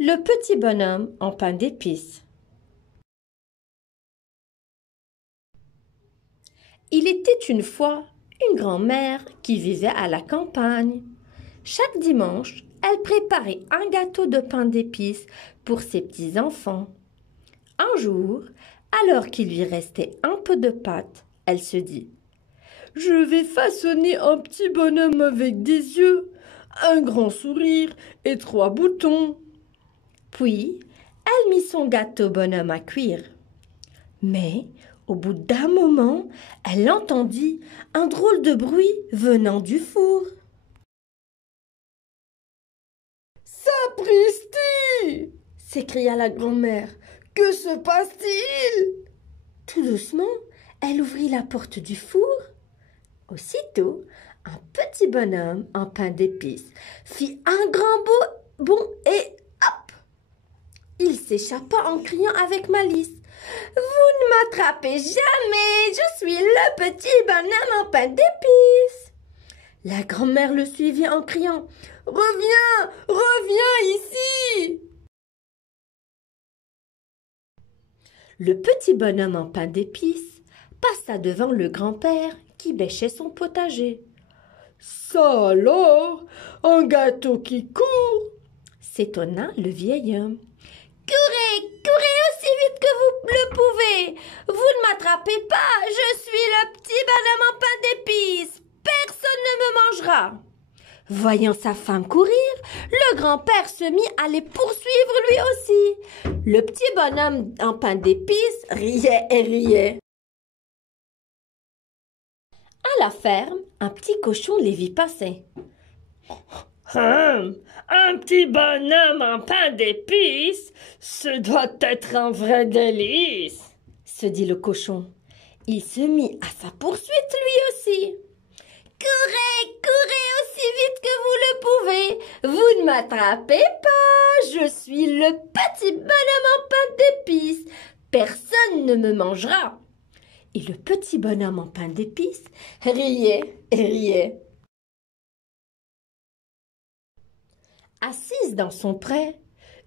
Le petit bonhomme en pain d'épices. Il était une fois une grand-mère qui vivait à la campagne. Chaque dimanche, elle préparait un gâteau de pain d'épices pour ses petits-enfants. Un jour, alors qu'il lui restait un peu de pâte, elle se dit: « Je vais façonner un petit bonhomme avec des yeux, un grand sourire et 3 boutons. » Puis, elle mit son gâteau bonhomme à cuire. Mais, au bout d'un moment, elle entendit un drôle de bruit venant du four. « Sapristi !» s'écria la grand-mère. « Que se passe-t-il » Tout doucement, elle ouvrit la porte du four. Aussitôt, un petit bonhomme en pain d'épices fit un grand bond et hop! Il s'échappa en criant avec malice: « Vous ne m'attrapez jamais, je suis le petit bonhomme en pain d'épices. » La grand-mère le suivit en criant: « Reviens, reviens ici !» Le petit bonhomme en pain d'épices passa devant le grand-père qui bêchait son potager. « Ça alors, un gâteau qui court !» s'étonna le vieil homme. « Courez, courez aussi vite que vous le pouvez. Vous ne m'attrapez pas, je suis le petit bonhomme en pain d'épices. Personne ne me mangera. » Voyant sa femme courir, le grand-père se mit à les poursuivre lui aussi. Le petit bonhomme en pain d'épices riait et riait. À la ferme, un petit cochon les vit passer. Un petit bonhomme en pain d'épices, ce doit être un vrai délice, se dit le cochon. Il se mit à sa poursuite lui aussi. Courez, courez aussi vite que vous le pouvez. Vous ne m'attrapez pas, je suis le petit bonhomme en pain d'épices. Personne ne me mangera. Et le petit bonhomme en pain d'épices riait et riait. Assise dans son pré,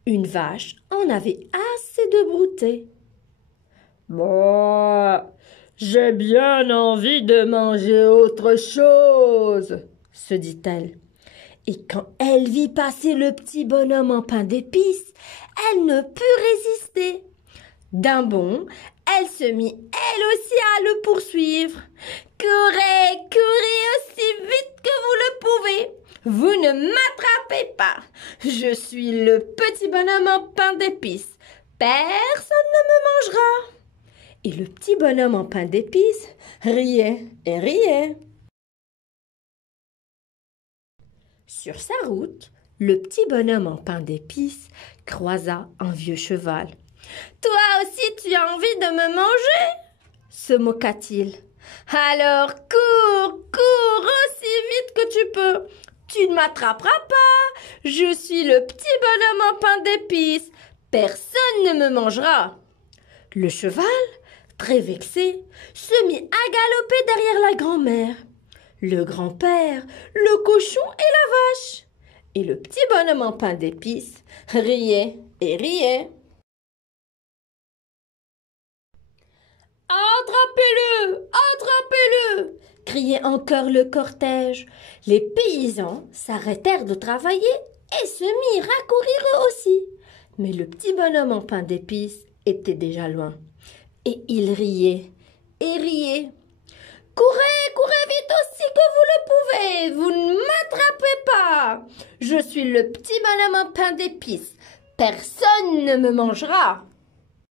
une vache en avait assez de brouter. « Moi, j'ai bien envie de manger autre chose, » se dit-elle. Et quand elle vit passer le petit bonhomme en pain d'épices, elle ne put résister. D'un bond, elle se mit elle aussi à le poursuivre. « Courez, courez aussi vite que vous le pouvez. Vous ne m'attrapez pas. Je suis le petit bonhomme en pain d'épices. Personne ne me mangera. » Et le petit bonhomme en pain d'épices riait et riait. Sur sa route, le petit bonhomme en pain d'épices croisa un vieux cheval. « Toi aussi tu as envie de me manger ?» se moqua-t-il. « Alors cours, cours aussi vite que tu peux. Tu ne m'attraperas pas. Je suis le petit bonhomme en pain d'épices. Personne ne me mangera. » Le cheval, très vexé, se mit à galoper derrière la grand-mère, le grand-père, le cochon et la vache. Et le petit bonhomme en pain d'épices riait et riait. « Attrapez-le! Attrapez-le !» criait encore le cortège. Les paysans s'arrêtèrent de travailler et se mirent à courir eux aussi. Mais le petit bonhomme en pain d'épices était déjà loin. Et il riait et riait. « Courez, courez vite aussi que vous le pouvez. Vous ne m'attrapez pas. Je suis le petit bonhomme en pain d'épices. Personne ne me mangera. »